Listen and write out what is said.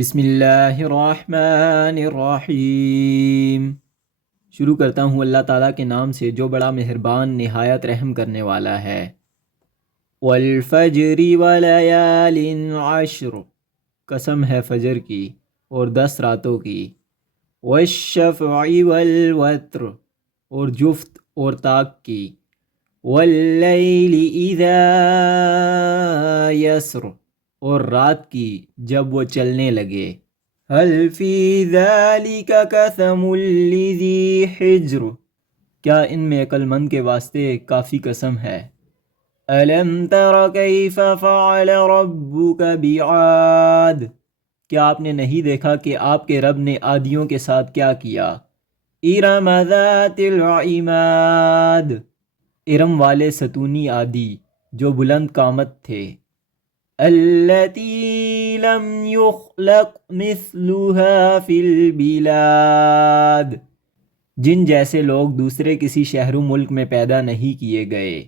بسم اللہ الرحمن الرحیم۔ شروع کرتا ہوں اللہ تعالیٰ کے نام سے جو بڑا مہربان نہایت رحم کرنے والا ہے۔ والفجر ولیال عشر، قسم ہے فجر کی اور 10 راتوں کی۔ والشفع والوتر، اور جفت اور طاق کی۔ واللیل اذا یسر، اور رات کی جب وہ چلنے لگے۔ هل فی ذالک قسم لذی حجر، کیا ان میں عقل مند کے واسطے کافی قسم ہے۔ الم تر کیف فعل ربک بعاد، کیا آپ نے نہیں دیکھا کہ آپ کے رب نے عادیوں کے ساتھ کیا کیا۔ ارم ذات العماد، ارم والے ستونی عادی جو بلند قامت تھے۔ التي لم يخلق مثلها في البلاد، جن جیسے لوگ دوسرے کسی شہر و ملک میں پیدا نہیں کیے گئے۔